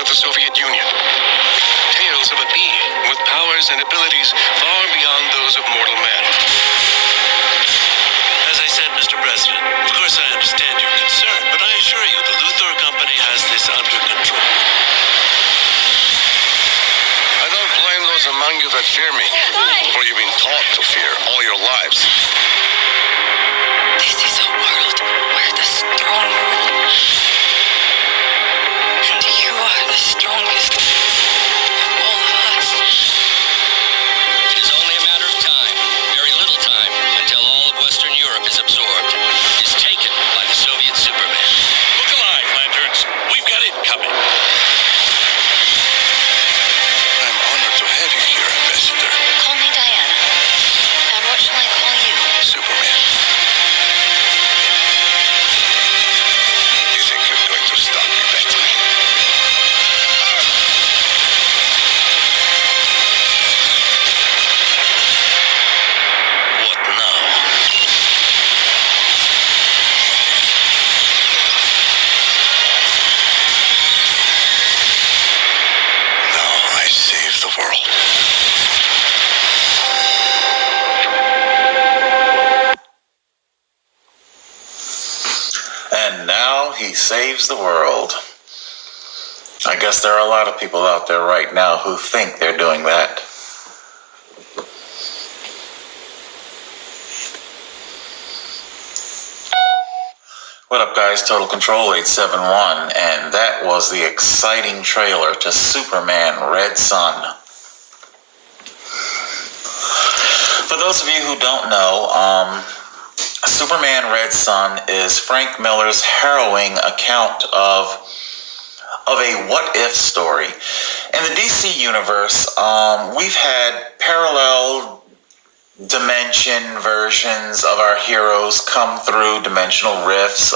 out of the Soviet Union. Tales of a being with powers and abilities far beyond those of mortal man. As I said, Mr. President, of course I understand your concern, but I assure you the Luthor Company has this under control. I don't blame those among you that fear me, for you've been taught to fear all your lives. This is a world where the strong rule. And you are the strongest of all of us. It is only a matter of time, very little time, until all of Western Europe is absorbed, is taken by the Soviet Superman. Look alive, Lanterns. We've got it coming. I'm honored to have you here, Ambassador. Call me Diana. And what shall I call you? Superman. You think you're going to stop me, Batman? What now? Now I save the world. And now he saves the world. I guess there are a lot of people out there right now who think they're doing that. What up, guys? Total Control 871, and that was the exciting trailer to Superman Red Son. For those of you who don't know, Superman Red Son is Frank Miller's harrowing account of a what-if story. In the DC universe, we've had parallel dimension versions of our heroes come through dimensional rifts,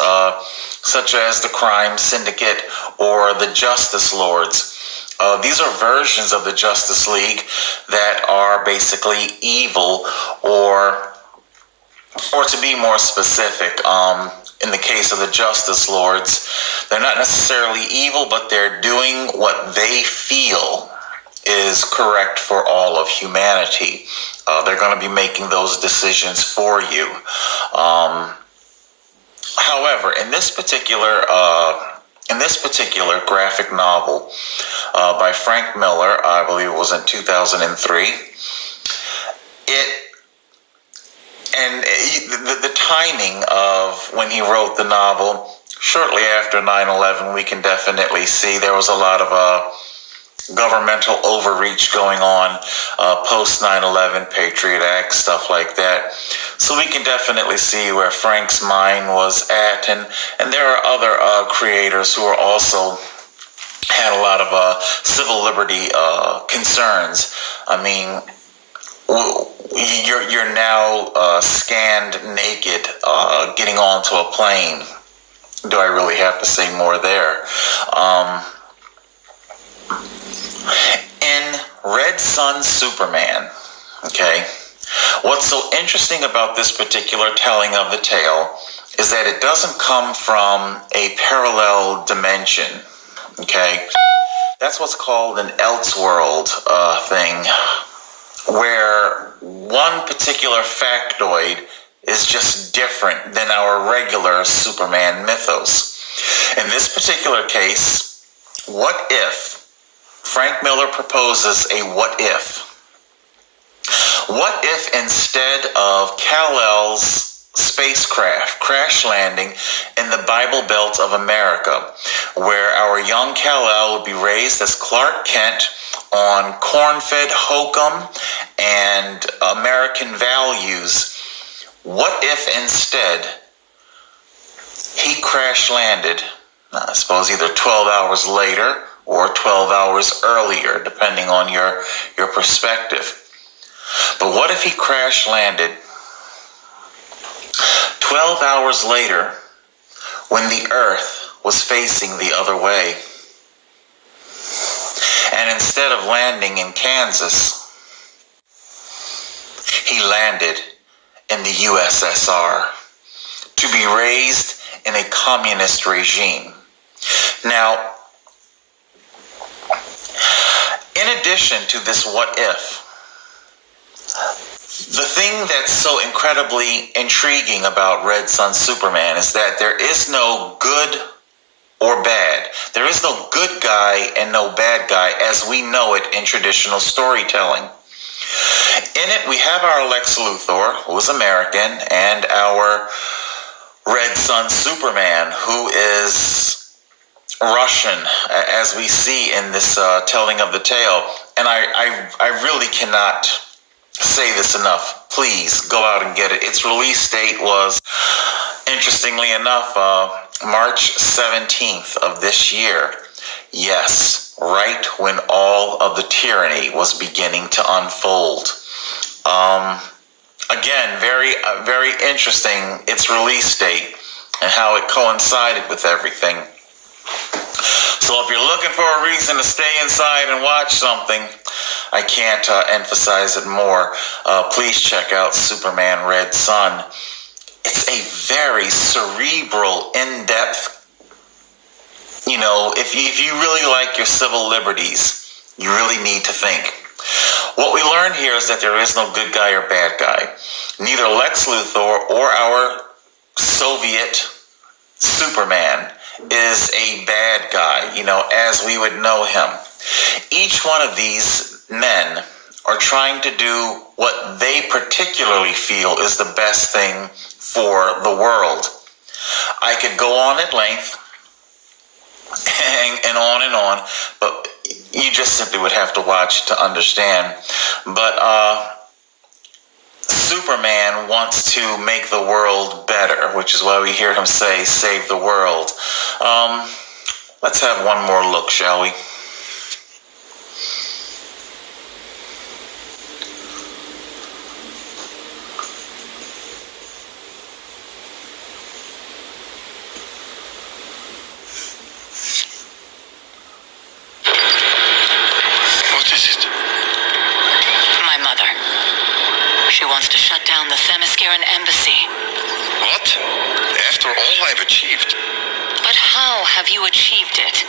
such as the Crime Syndicate or the Justice Lords. These are versions of the Justice League that are basically evil, or to be more specific, in the case of the Justice Lords, they're not necessarily evil, but they're doing what they feel is correct for all of humanity. They're going to be making those decisions for you. However, in this particular graphic novel by Frank Miller, I believe it was in 2003, the timing of when he wrote the novel, shortly after 9/11, we can definitely see there was a lot of governmental overreach going on, post 9/11, Patriot Act, stuff like that. So we can definitely see where Frank's mind was at, and there are other creators who are also had a lot of civil liberty concerns. I mean, you're now scanned naked, getting onto a plane. Do I really have to say more there? In Red Son Superman, okay, what's so interesting about this particular telling of the tale is that it doesn't come from a parallel dimension, okay? That's what's called an Elseworld thing, where one particular factoid is just different than our regular Superman mythos. In this particular case, what if Frank Miller proposes a what if? What if instead of Kal-El's spacecraft crash landing in the Bible Belt of America, where our young Kal-El would be raised as Clark Kent on corn-fed hokum and American values, what if instead he crash landed, I suppose either 12 hours later or 12 hours earlier, depending on your perspective. But what if he crash landed 12 hours later when the Earth was facing the other way? And instead of landing in Kansas, he landed in the USSR to be raised in a communist regime. Now, addition to this what if, the thing that's so incredibly intriguing about Red Son Superman is that there is no good or bad. There is no good guy and no bad guy as we know it in traditional storytelling. In it, we have our Lex Luthor, who is American, and our Red Son Superman, who is Russian, as we see in this telling of the tale. And I really cannot say this enough. Please go out and get it. Its release date was, interestingly enough, March 17th of this year. Yes, right when all of the tyranny was beginning to unfold. Again, very interesting, its release date and how it coincided with everything. So if you're looking for a reason to stay inside and watch something, I can't emphasize it more. Please check out Superman Red Son. It's a very cerebral, in-depth, if you really like your civil liberties, you really need to think. What we learn here is that there is no good guy or bad guy. Neither Lex Luthor or our Soviet Superman is a bad guy, as we would know him. Each one of these men are trying to do what they particularly feel is the best thing for the world. I could go on at length and on, but you just simply would have to watch to understand. But Superman wants to make the world better, which is why we hear him say, save the world. Let's have one more look, shall we? Embassy. What? After all I've achieved? But how have you achieved it?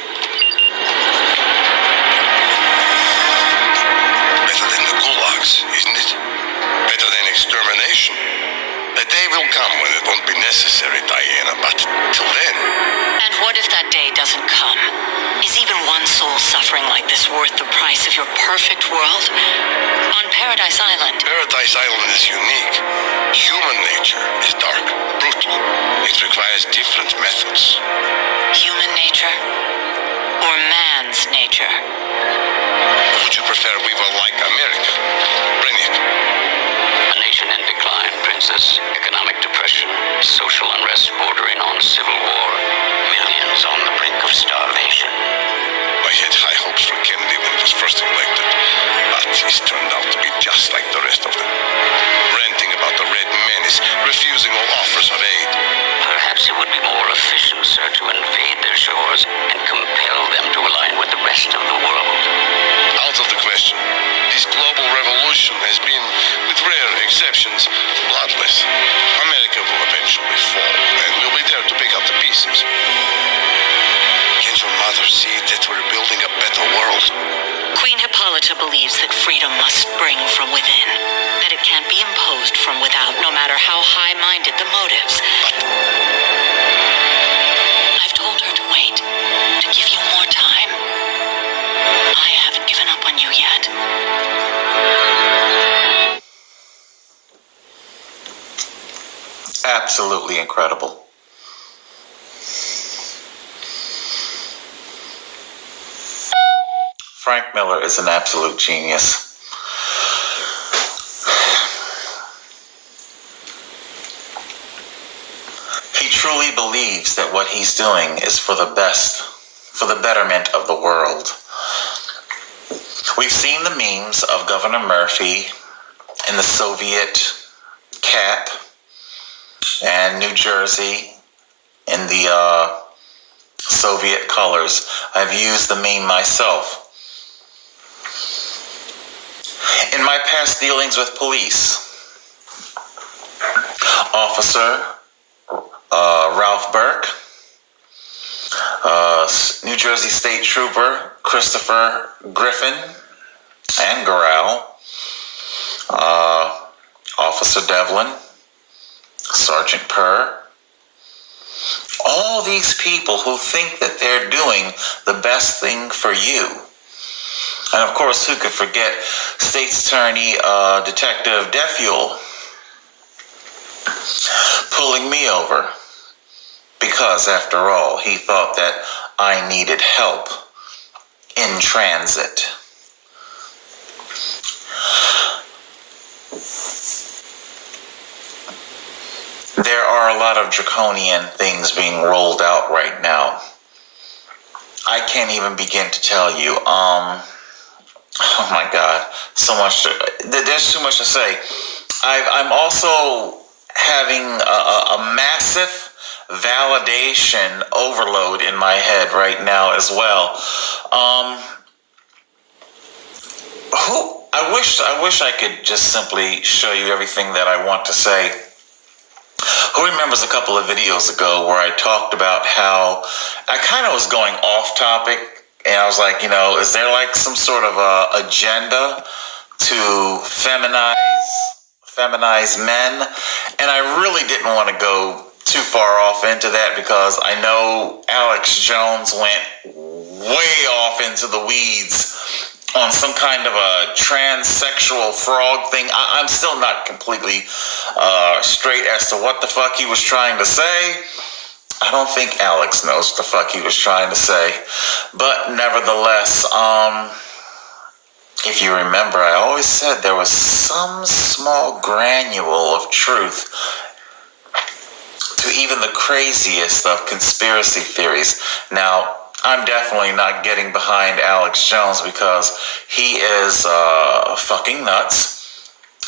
Better than the gulags, isn't it? Better than extermination. The day will come when it won't be necessary, Diana, but till then... And what if that day doesn't come? Is even one soul suffering like this worth the price of your perfect world? On Paradise Island... Paradise Island is unique. Human nature is dark, brutal. It requires different methods. Human nature? Or man's nature? Would you prefer we were like America? Bring it. A nation in decline, Princess. Economic depression, social unrest bordering on civil war, millions on the brink of starvation. I had high hopes for Kennedy when he was first elected, but he's turned out to be just like the rest of them. Ranting about the Red Menace, refusing all offers of aid. Perhaps it would be more efficient, sir, to invade their shores and compel them to align with the rest of the world. Out of the question. This global revolution has been, with rare exceptions, bloodless. America will eventually fall, and we'll be there to pick up the pieces. Can't your mother see that we're building a better world? Queen Hippolyta believes that freedom must spring from within, that it can't be imposed from without, no matter how high-minded the motives. I've told her to wait, to give you more time. I haven't given up on you yet. Absolutely incredible. Frank Miller is an absolute genius. He truly believes that what he's doing is for the best, for the betterment of the world. We've seen the memes of Governor Murphy in the Soviet cap and New Jersey in the Soviet colors. I've used the meme myself. In my past dealings with police, Officer Ralph Burke, New Jersey State Trooper Christopher Griffin, and Goral, Officer Devlin, Sergeant Purr, all these people who think that they're doing the best thing for you. And of course, who could forget State's Attorney Detective Defuel pulling me over because, after all, he thought that I needed help in transit. There are a lot of draconian things being rolled out right now. I can't even begin to tell you. Oh my God, so much. There's too much to say. I'm also having a massive validation overload in my head right now as well. I wish I could just simply show you everything that I want to say. Who remembers a couple of videos ago where I talked about how I kind of was going off topic, and I was like, is there like some sort of agenda to feminize men? And I really didn't want to go too far off into that because I know Alex Jones went way off into the weeds on some kind of a transsexual frog thing. I'm still not completely straight as to what the fuck he was trying to say. I don't think Alex knows what the fuck he was trying to say. But nevertheless, if you remember, I always said there was some small granule of truth to even the craziest of conspiracy theories. Now, I'm definitely not getting behind Alex Jones because he is fucking nuts.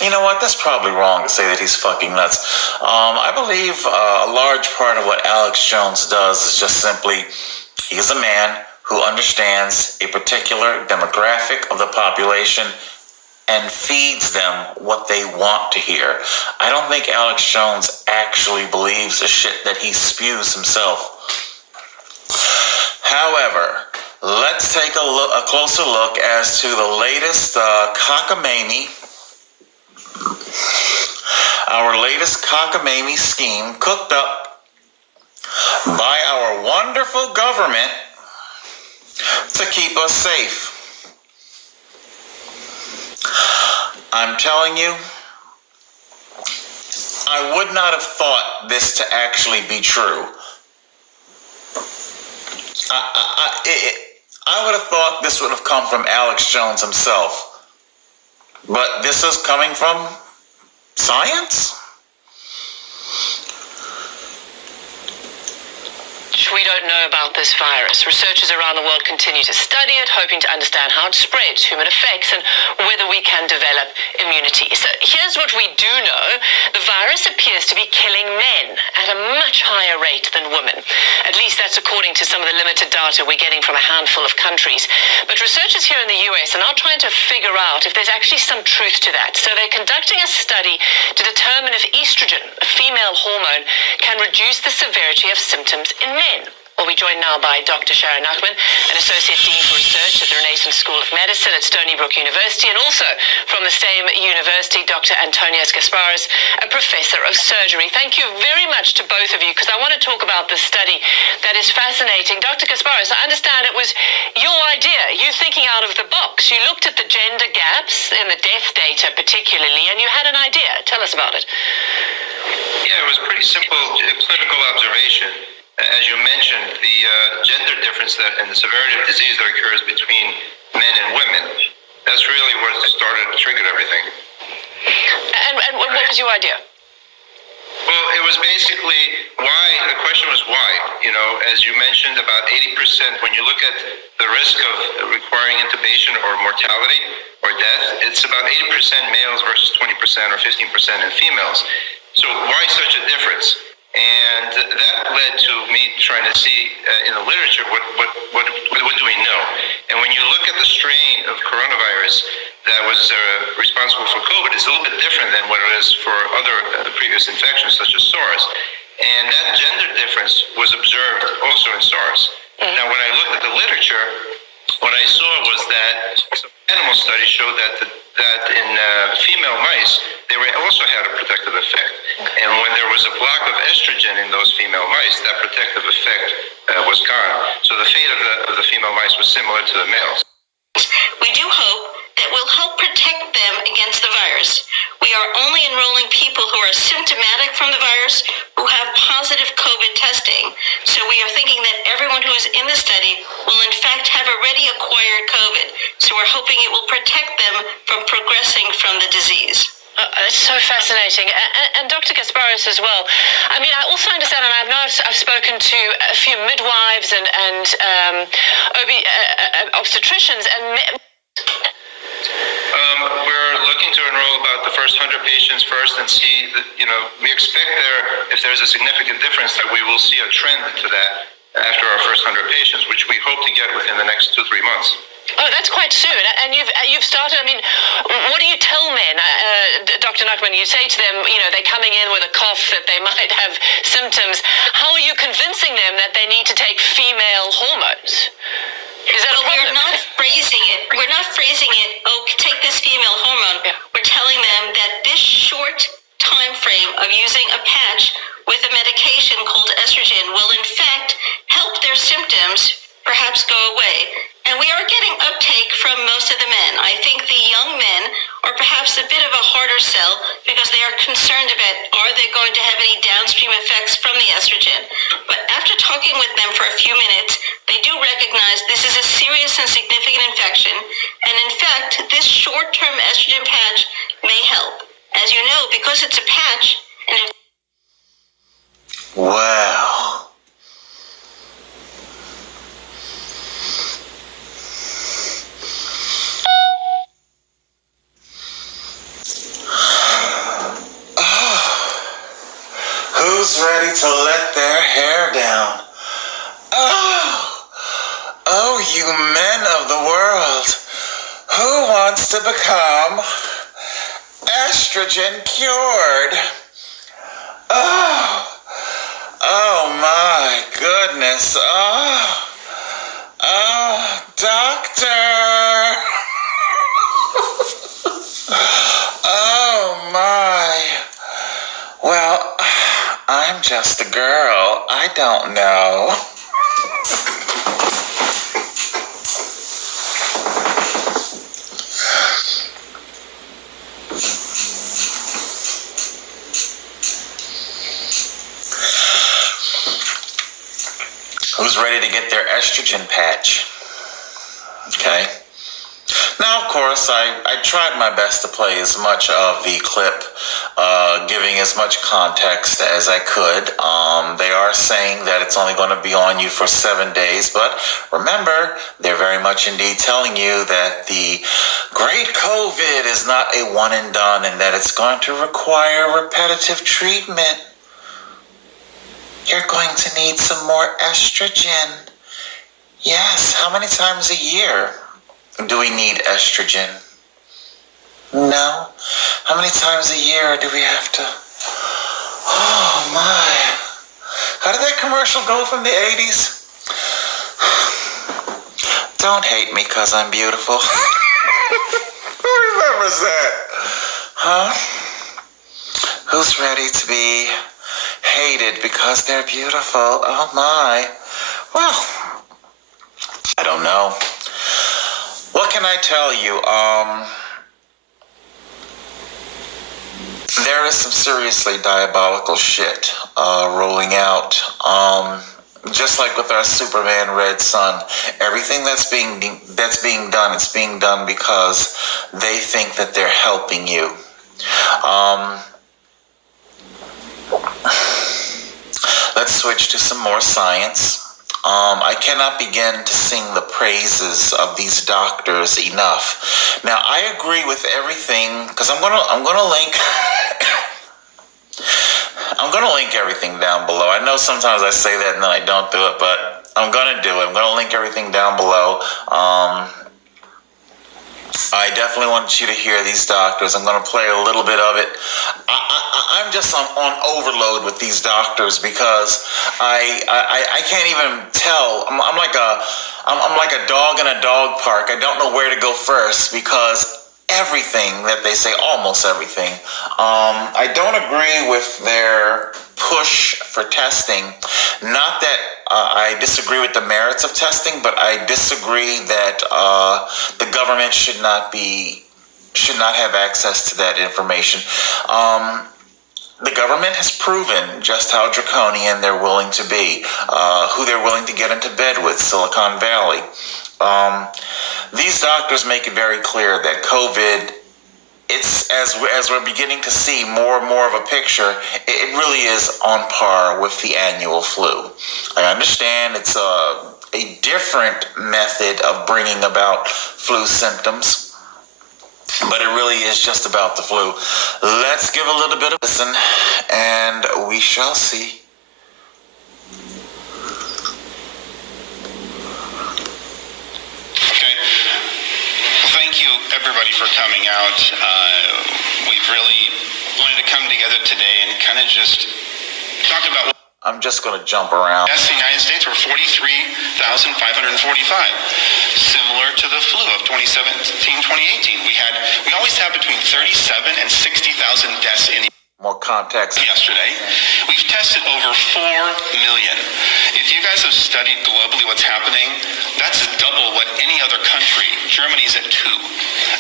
You know what? That's probably wrong to say that he's fucking nuts. I believe a large part of what Alex Jones does is just simply, he's a man who understands a particular demographic of the population and feeds them what they want to hear. I don't think Alex Jones actually believes the shit that he spews himself. However, let's take a closer look as to the latest cockamamie, our latest cockamamie scheme cooked up by our wonderful government to keep us safe. I'm telling you, I would not have thought this to actually be true. I would have thought this would have come from Alex Jones himself. But this is coming from science? We don't know about this virus. Researchers around the world continue to study it, hoping to understand how it spreads, whom it affects, and whether we can develop immunity. So here's what we do know. The virus appears to be killing men at a much higher rate than women. At least that's according to some of the limited data we're getting from a handful of countries. But researchers here in the US are now trying to figure out if there's actually some truth to that. So they're conducting a study to determine if estrogen, a female hormone, can reduce the severity of symptoms in men. Well, we're joined now by Dr. Sharon Nachman, an Associate Dean for Research at the Renaissance School of Medicine at Stony Brook University, and also from the same university, Dr. Antonios Gasparis, a Professor of Surgery. Thank you very much to both of you, because I want to talk about this study that is fascinating. Dr. Gasparis, I understand it was your idea, you thinking out of the box. You looked at the gender gaps in the death data particularly, and you had an idea. Tell us about it. Yeah, it was pretty simple clinical observation. As you mentioned, the gender difference and the severity of disease that occurs between men and women, that's really what triggered everything. And what was your idea? Well, it was basically why, the question was why. As you mentioned, about 80%, when you look at the risk of requiring intubation or mortality or death, it's about 80% males versus 20% or 15% in females. So why such a difference? And that led to me trying to see in the literature what do we know. And when you look at the strain of coronavirus that was responsible for COVID, it's a little bit different than what it is for other previous infections such as SARS. And that gender difference was observed also in SARS. Now, when I looked at the literature, what I saw was that some animal studies showed estrogen in those female mice, that protective effect was gone. So the fate of the female mice was similar to the males. We do hope that will help protect them against the virus. We are only enrolling people who are symptomatic from the virus, who have positive COVID testing. So we are thinking that everyone who is in the study will in fact have already acquired COVID. So we're hoping it will protect them from progressing from the disease. It's so fascinating. And Dr. Gasparis as well. I mean, I also understand, and I know I've spoken to a few midwives and obstetricians, and we're looking to enroll about the first 100 patients first and see that, we expect if there's a significant difference, that we will see a trend to that after our first 100 patients, which we hope to get within the next 2-3 months. Oh, that's quite soon. And you've started, I mean, what do you tell men, Dr. Nachman? You say to them, they're coming in with a cough, that they might have symptoms. How are you convincing them that they need to take female hormones? Is that a problem? We're not phrasing it, take this female hormone. Yeah. We're telling them that this short time frame of using a patch with a medication called estrogen will in fact help their symptoms perhaps go away. And we are getting uptake from most of the men. I think the young men are perhaps a bit of a harder sell because they are concerned about, are they going to have any downstream effects from the estrogen? But after talking with them for a few minutes, they do recognize this is a serious and significant infection. And in fact, this short-term estrogen patch may help. As you know, because it's a patch, and if Wow. Who's ready to let their hair down? Oh, you men of the world, who wants to become estrogen cured? Oh my goodness. Doctor. Oh my. Well, I'm just a girl. I don't know. Who's ready to get their estrogen patch? Okay. Now, of course, I tried my best to play as much of the clip, giving as much context as I could. They are saying that it's only going to be on you for 7 days, but remember, they're very much indeed telling you that the great COVID is not a one and done, and that it's going to require repetitive treatment. You're going to need some more estrogen. Yes, how many times a year do we need estrogen? No. How many times a year do we have to? Oh my. How did that commercial go from the 80s? Don't hate me because I'm beautiful. Who remembers that? Huh? Who's ready to be hated because they're beautiful? Oh my. Well, I don't know. What can I tell you? There is some seriously diabolical shit rolling out. Just like with our Superman Red Sun, everything that's being done, it's being done because they think that they're helping you. Let's switch to some more science. I cannot begin to sing the praises of these doctors enough. Now, I agree with everything because I'm gonna link. I'm gonna link everything down below. I know sometimes I say that and then I don't do it, but I'm gonna do it. I'm gonna link everything down below. I definitely want you to hear these doctors. I'm going to play a little bit of it. I'm just on overload with these doctors because I can't even tell. I'm like a dog in a dog park. I don't know where to go first because everything that they say, almost everything, I don't agree with their push for testing. Not that I disagree with the merits of testing, but I disagree that the government should not have access to that information. The government has proven just how draconian they're willing to be, who they're willing to get into bed with, Silicon Valley. These doctors make it very clear that COVID, it's as we're beginning to see more and more of a picture, it really is on par with the annual flu. I understand it's a different method of bringing about flu symptoms, but it really is just about the flu. Let's give a little bit of listen, and we shall see. Okay. Well, thank you, everybody, for coming out. We've really wanted to come together today and kind of just talk about... I'm just going to jump around. Deaths in the United States were 43,545, similar to the flu of 2017-2018. We always have between 37 and 60,000 deaths in the... More context. Yesterday, we've tested over 4 million. If you guys have studied globally what's happening, that's double what any other country. Germany's at 2.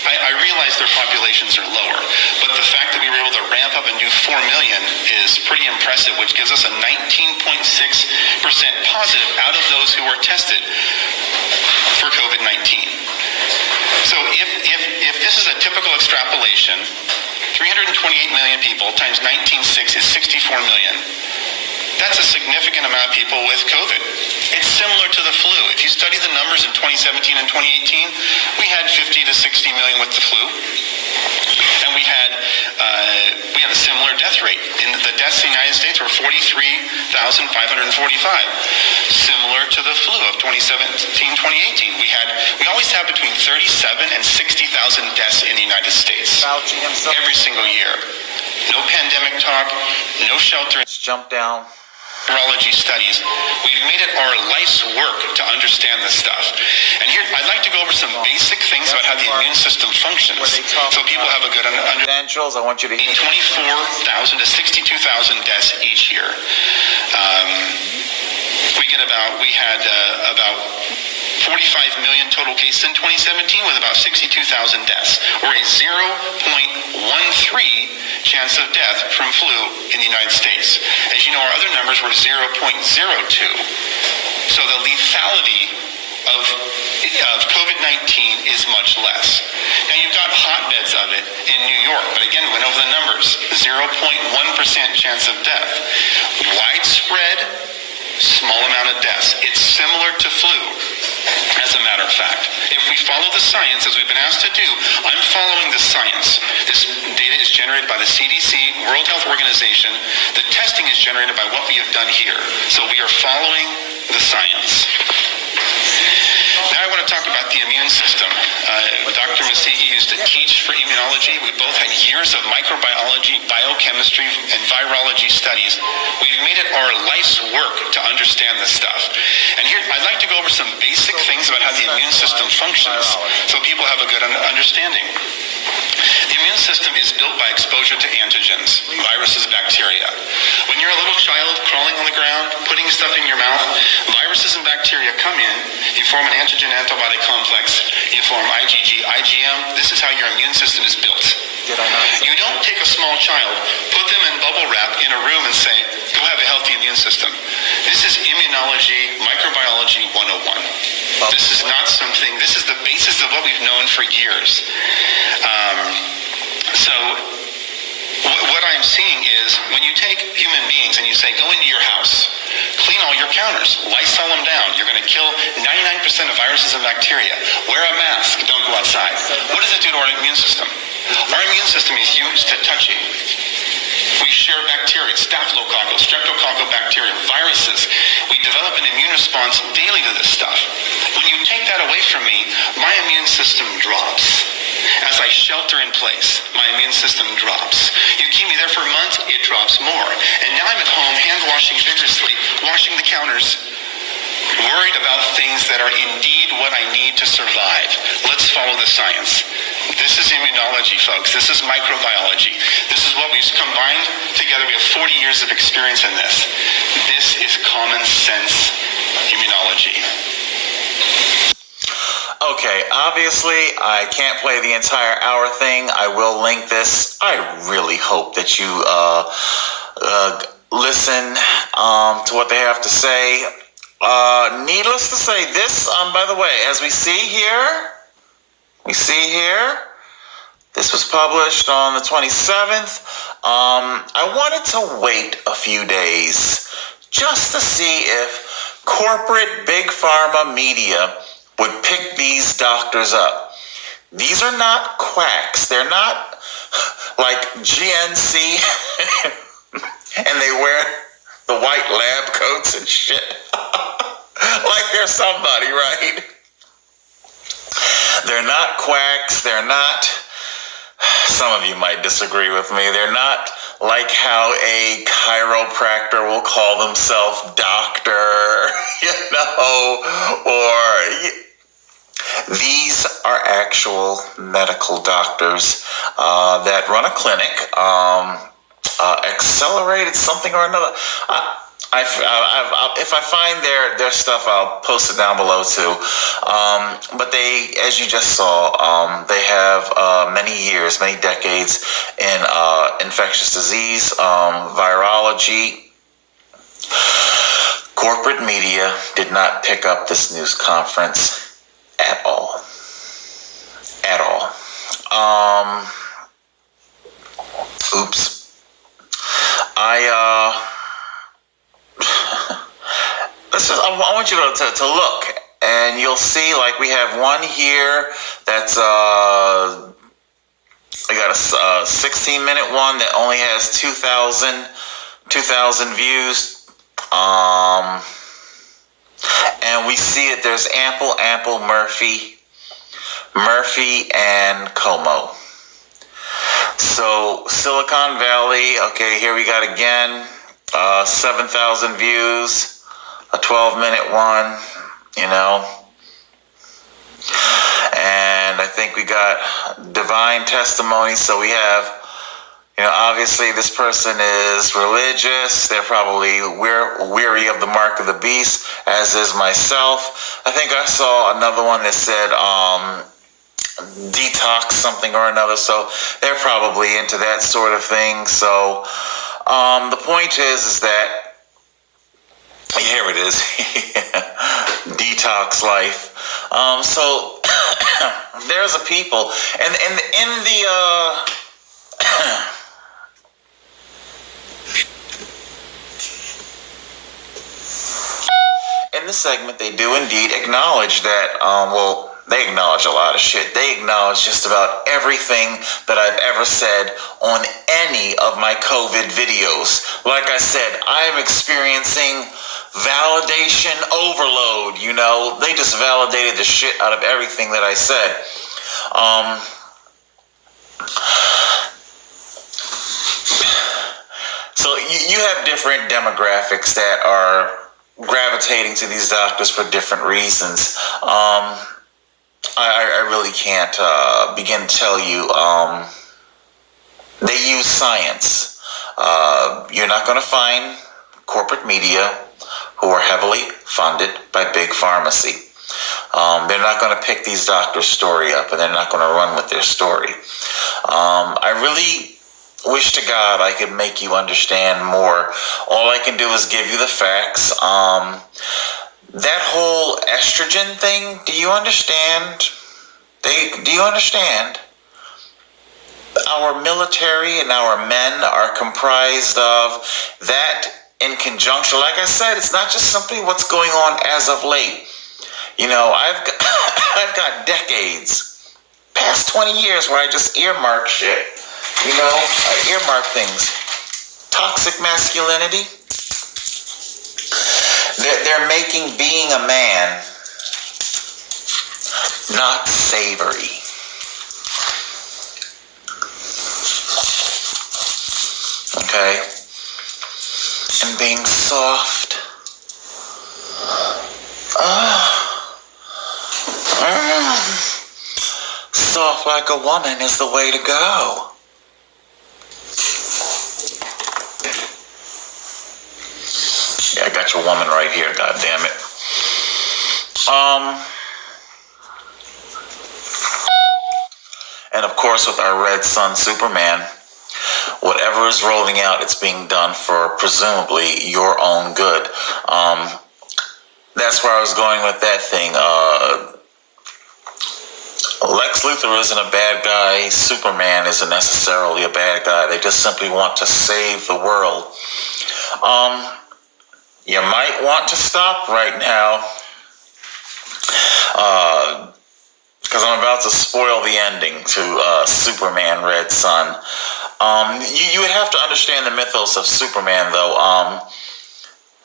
I realize their populations are lower, but the fact that we were able to ramp up and do 4 million is pretty impressive, which gives us a 19.6% positive out of those who were tested for COVID-19. So if this is a typical extrapolation, 328 million people times 19.6 is 64 million. That's a significant amount of people with COVID. It's similar to the flu. If you study the numbers in 2017 and 2018, we had 50 to 60 million with the flu. And we had a similar death rate. The deaths in the United States were 43,545, similar to the flu of 2017-2018. We always have between 37 and 60,000 deaths in the United States every single year. No pandemic talk, no shelter. Let's jump down. Virology studies. We've made it our life's work to understand this stuff. And here, I'd like to go over some basic things about how the immune system functions, so people have a good understanding. I want you to 24,000 to 62,000 deaths each year. We had about 45 million total cases in 2017 with about 62,000 deaths, or a 0.13 chance of death from flu in the United States. As you know, our other numbers were 0.02. So the lethality of COVID-19 is much less. Now, you've got hotbeds of it in New York, but again, we went over the numbers, 0.1% chance of death. Widespread, small amount of deaths. It's similar to flu, as a matter of fact. If we follow the science, as we've been asked to do, I'm following the science. This data is generated by the CDC, World Health Organization. The testing is generated by what we have done here. So we are following the science. Now I want to talk about the immune system. Dr. Satie used to teach for immunology. We both had years of microbiology, biochemistry, and virology studies. We've made it our life's work to understand this stuff. And here, I'd like to go over some basic things about how the immune system functions, so people have a good understanding. The immune system is built by exposure to antigens, viruses, bacteria. When you're a little child crawling on the ground, putting stuff in your mouth, viruses and bacteria come in, you form an antigen-antibody complex, you form IgG, IgM. This is how your immune system is built. You don't take a small child, put them in bubble wrap in a room and say, go have a healthy immune system. This is immunology, microbiology 101. This is not something, this is the basis of what we've known for years. So what I'm seeing is when you take human beings and you say, go into your house, clean all your counters, Lysol them down, you're going to kill 99% of viruses and bacteria, wear a mask, don't go outside. What does it do to our immune system? Our immune system is used to touching. We share bacteria, staphylococcal, streptococcal bacteria, viruses. We develop an immune response daily to this stuff. When you take that away from me, my immune system drops. As I shelter in place, my immune system drops. You keep me there for months, it drops more. And now I'm at home, hand washing vigorously, washing the counters, worried about things that are indeed what I need to survive. Let's follow the science. This is immunology, folks. This is microbiology. This is what we've combined together. We have 40 years of experience in this. This is common sense immunology. Okay, obviously, I can't play the entire hour thing. I will link this. I really hope that you listen to what they have to say. Needless to say, this, by the way, as we see here, this was published on the 27th. I wanted to wait a few days just to see if corporate big pharma media would pick these doctors up. These are not quacks. They're not like GNC and they wear the white lab coats and shit. Like they're somebody, right? They're not quacks. They're not, some of you might disagree with me, they're not like how a chiropractor will call themselves doctor, or these are actual medical doctors that run a clinic, accelerated something or another. If I find their stuff, I'll post it down below too. But they, as you just saw, they have many years, many decades in infectious disease, virology. Corporate media did not pick up this news conference at all. At all. Oops. I want you to look, and you'll see, like, we have one here that's I got a 16-minute one that only has 2,000 views, and we see it. There's ample Murphy and Como. So Silicon Valley, okay, here we got again 7,000 views. A 12-minute one, and I think we got divine testimony. So we have, obviously this person is religious. They're probably weary of the mark of the beast, as is myself. I think I saw another one that said detox something or another. So they're probably into that sort of thing. So the point is that, here it is. Detox life. So there's a people, and in the segment, they do indeed acknowledge that. They acknowledge a lot of shit. They acknowledge just about everything that I've ever said on any of my COVID videos. Like I said, I am experiencing validation overload. They just validated the shit out of everything that I said. So you have different demographics that are gravitating to these doctors for different reasons. I really can't begin to tell you. They use science. You're not going to find corporate media who are heavily funded by big pharmacy. They're not going to pick these doctors' story up, and they're not going to run with their story. I really wish to God I could make you understand more. All I can do is give you the facts. That whole estrogen thing, do you understand? Do you understand? Our military and our men are comprised of that in conjunction. Like I said, it's not just simply what's going on as of late. I've got decades, past 20 years where I just earmark shit. I earmark things. Toxic masculinity. They're making being a man not savory. Okay? And being soft. off like a woman is the way to go. Yeah, I got your woman right here, goddammit. And of course, with our Red Sun Superman, whatever is rolling out, it's being done for presumably your own good. That's where I was going with that thing. Lex Luthor isn't a bad guy. Superman isn't necessarily a bad guy. They just simply want to save the world. You might want to stop right now, because I'm about to spoil the ending to Superman Red Sun. You would have to understand the mythos of Superman, though.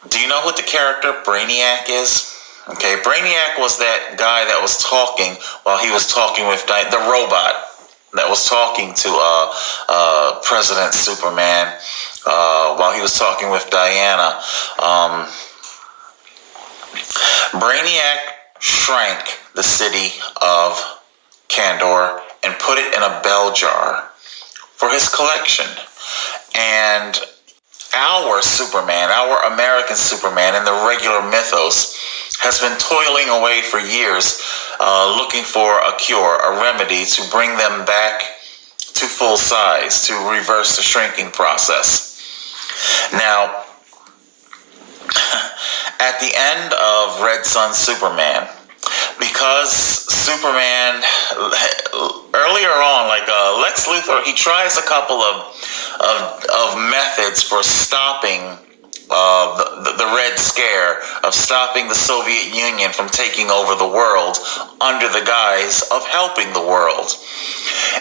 Do you know who the character Brainiac is? Okay, Brainiac was that guy that was talking while he was talking with the robot that was talking to President Superman while he was talking with Diana. Brainiac shrank the city of Kandor and put it in a bell jar for his collection. And our Superman, our American Superman in the regular mythos, has been toiling away for years looking for a cure, a remedy to bring them back to full size, to reverse the shrinking process. Now, at the end of Red Sun Superman, because Superman, earlier on, like Lex Luthor, he tries a couple of methods for stopping the Red Scare, of stopping the Soviet Union from taking over the world under the guise of helping the world.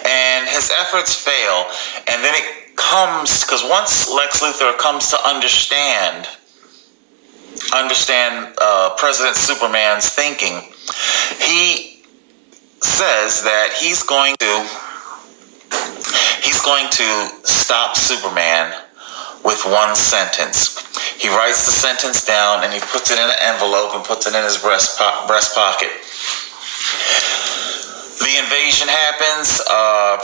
And his efforts fail, and then it comes, because once Lex Luthor comes to understand President Superman's thinking, he says that he's going to stop Superman with one sentence. He writes the sentence down and he puts it in an envelope and puts it in his breast pocket. The invasion happens.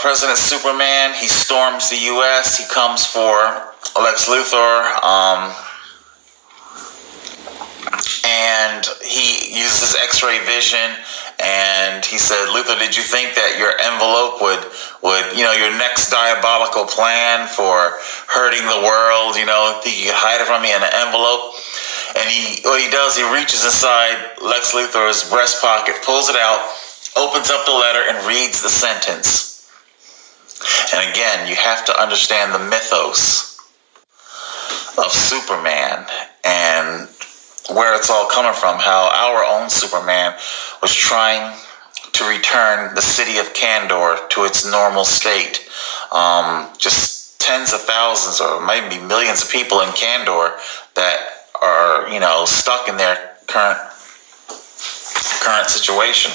President Superman, he storms the U.S. He comes for Lex Luthor, and he uses X-ray vision. And he said, Luthor, did you think that your envelope would your next diabolical plan for hurting the world, think you could hide it from me in an envelope? And what he does, he reaches inside Lex Luthor's breast pocket, pulls it out, opens up the letter, and reads the sentence. And again, you have to understand the mythos of Superman and where it's all coming from, how our own Superman was trying to return the city of Kandor to its normal state. Just tens of thousands or maybe millions of people in Kandor that are, stuck in their current situation.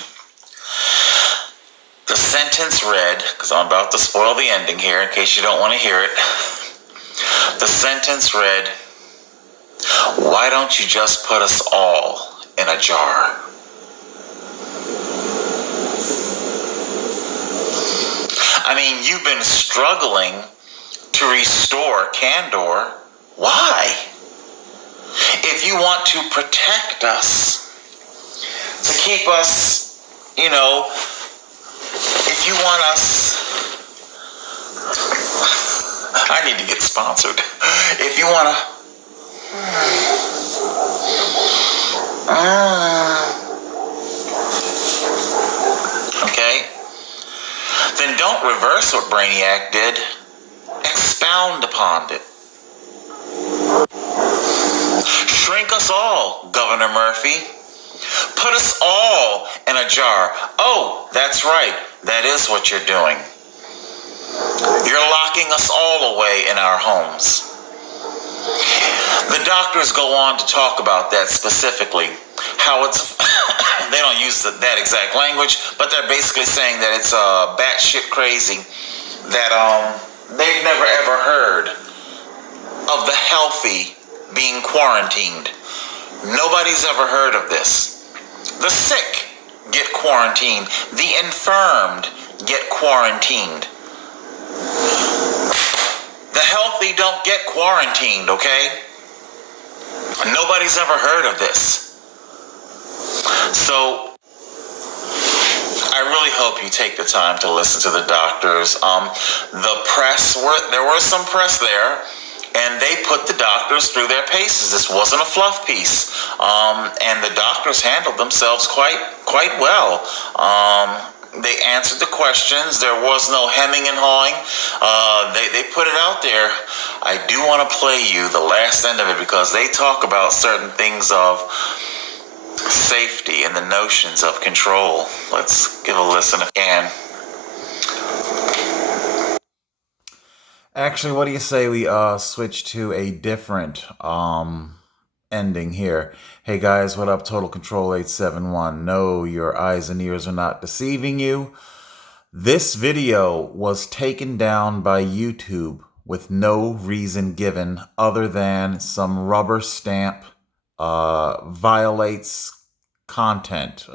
The sentence read, because I'm about to spoil the ending here in case you don't want to hear it. The sentence read, "Why don't you just put us all in a jar?" I mean, you've been struggling to restore Kandor. Why? If you want to protect us, to keep us, if you want us, I need to get sponsored. If you want to, okay, then don't reverse what Brainiac did. Expound upon it. Shrink us all, Governor Murphy. Put us all in a jar. Oh, that's right. That is what you're doing. You're locking us all away in our homes. The doctors go on to talk about that specifically. How it's, they don't use that exact language, but they're basically saying that it's batshit crazy, that they've never ever heard of the healthy being quarantined. Nobody's ever heard of this. The sick get quarantined. The infirmed get quarantined. The healthy don't get quarantined, okay? Nobody's ever heard of this. So, I really hope you take the time to listen to the doctors. The press, there was some press there, and they put the doctors through their paces. This wasn't a fluff piece. And the doctors handled themselves quite well. They answered the questions. There was no hemming and hawing. They put it out there. I do want to play you the last end of it because they talk about certain things of safety and the notions of control. Let's give a listen if you can. Actually, what do you say we switch to a different ending here? Hey guys, what up? Total Control 871. No, your eyes and ears are not deceiving you. This video was taken down by YouTube with no reason given other than some rubber stamp violates content.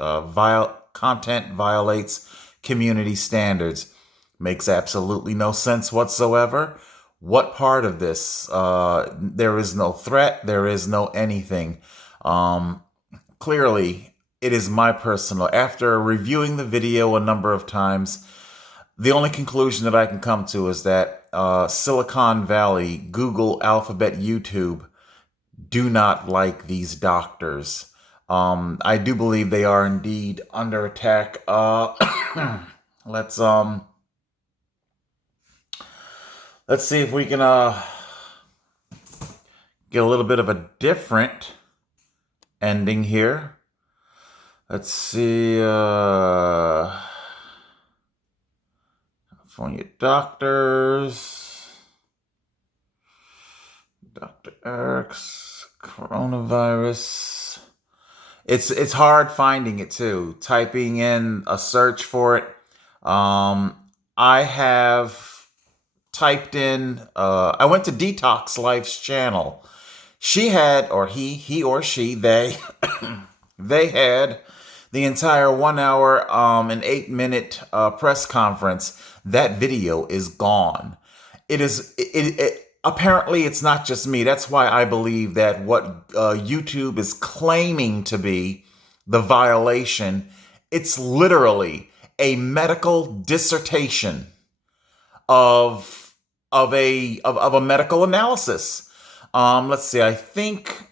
Content violates community standards. Makes absolutely no sense whatsoever. What part of this? There is no threat. There is no anything. Clearly, it is my personal. After reviewing the video a number of times, the only conclusion that I can come to is that Silicon Valley, Google, Alphabet, YouTube do not like these doctors. I do believe they are indeed under attack. Let's see if we can get a little bit of a different ending here. Let's see. California doctors. Dr. Eric's coronavirus. It's hard finding it too. Typing in a search for it. I have typed in, I went to Detox Life's channel. She had, or he or she, they had the entire 1 hour and 8 minute press conference. That video is gone. Apparently it's not just me. That's why I believe that what YouTube is claiming to be the violation, it's literally a medical dissertation of a medical analysis. Let's see. I think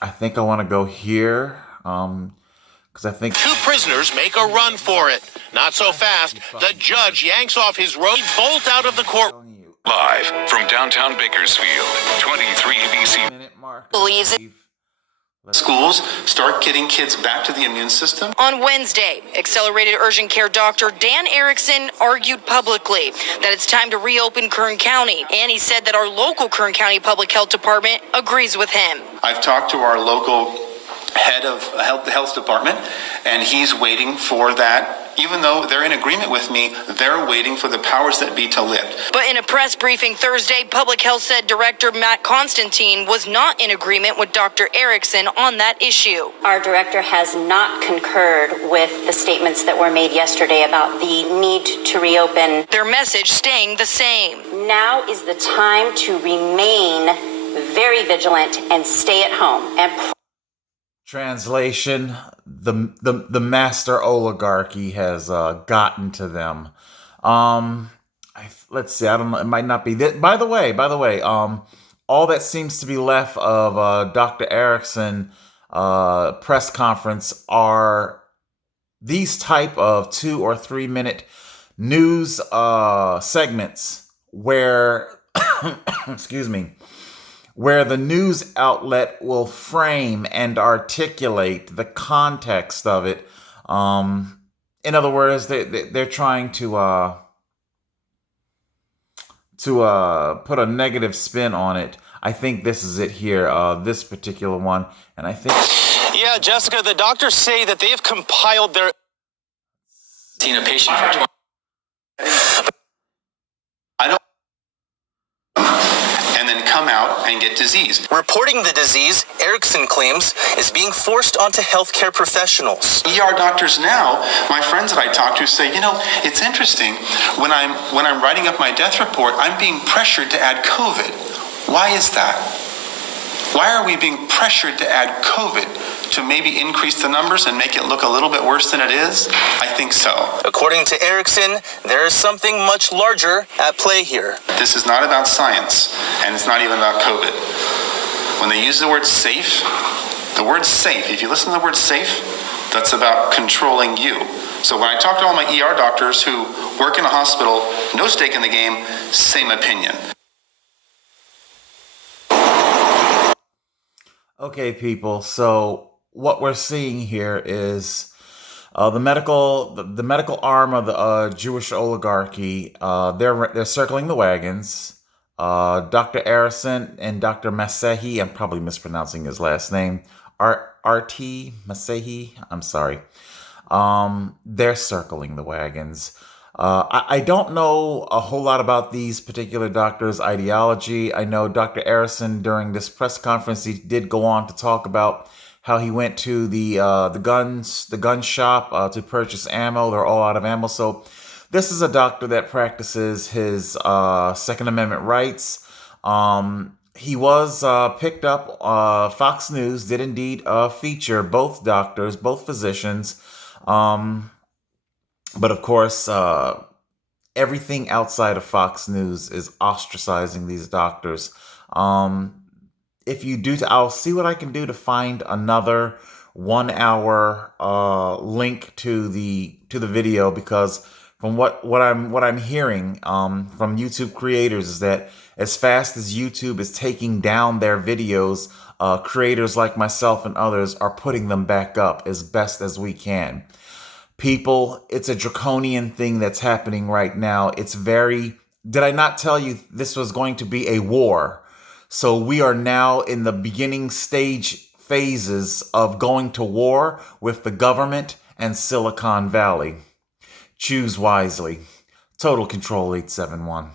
I want to go here. Because I think two prisoners make a run for it. Not so fast. The judge yanks off his robe, bolt out of the court. Live from downtown Bakersfield, 23 ABC believes it. Schools start getting kids back to the immune system. On Wednesday, accelerated urgent care doctor Dan Erickson argued publicly that it's time to reopen Kern County. And he said that our local Kern County Public Health Department agrees with him. I've talked to our local head of the health department, and he's waiting for that. Even though they're in agreement with me, they're waiting for the powers that be to lift. But in a press briefing Thursday, Public Health said Director Matt Constantine was not in agreement with Dr. Erickson on that issue. Our director has not concurred with the statements that were made yesterday about the need to reopen. Their message staying the same. Now is the time to remain very vigilant and stay at home. And translation, the master oligarchy has gotten to them. Let's see. I don't know. It might not be that. By the way, all that seems to be left of Dr. Erickson press conference are these type of 2 or 3 minute news segments where, excuse me, where the news outlet will frame and articulate the context of it. In other words, they're trying to put a negative spin on it. I think this is it here, this particular one, and I think. Yeah, Jessica, the doctors say that they have compiled their. Seen a patient for 20. I don't. and then come out and get disease. Reporting the disease, Erickson claims, is being forced onto healthcare professionals. ER doctors now, my friends that I talk to say, it's interesting. When I'm writing up my death report, I'm being pressured to add COVID. Why is that? Why are we being pressured to add COVID to maybe increase the numbers and make it look a little bit worse than it is? I think so. According to Erickson, there is something much larger at play here. This is not about science, and it's not even about COVID. When they use the word safe, if you listen to the word safe, that's about controlling you. So when I talk to all my ER doctors who work in a hospital, no stake in the game, same opinion. Okay, people. So what we're seeing here is the medical arm of the Jewish oligarchy. They're circling the wagons. Dr. Arison and Dr. Masehi, I'm probably mispronouncing his last name. R.T. Masehi. I'm sorry. They're circling the wagons. I don't know a whole lot about these particular doctors' ideology. I know Dr. Arison, during this press conference, he did go on to talk about how he went to the gun shop to purchase ammo. They're all out of ammo. So this is a doctor that practices his Second Amendment rights. He was picked up. Fox News did indeed feature both doctors, both physicians. But of course, everything outside of Fox News is ostracizing these doctors. If you do, I'll see what I can do to find another 1 hour link to the video, because from what I'm hearing from YouTube creators is that as fast as YouTube is taking down their videos, creators like myself and others are putting them back up as best as we can. People, it's a draconian thing that's happening right now. Did I not tell you this was going to be a war? So we are now in the beginning phases of going to war with the government and Silicon Valley. Choose wisely. Total Control 871.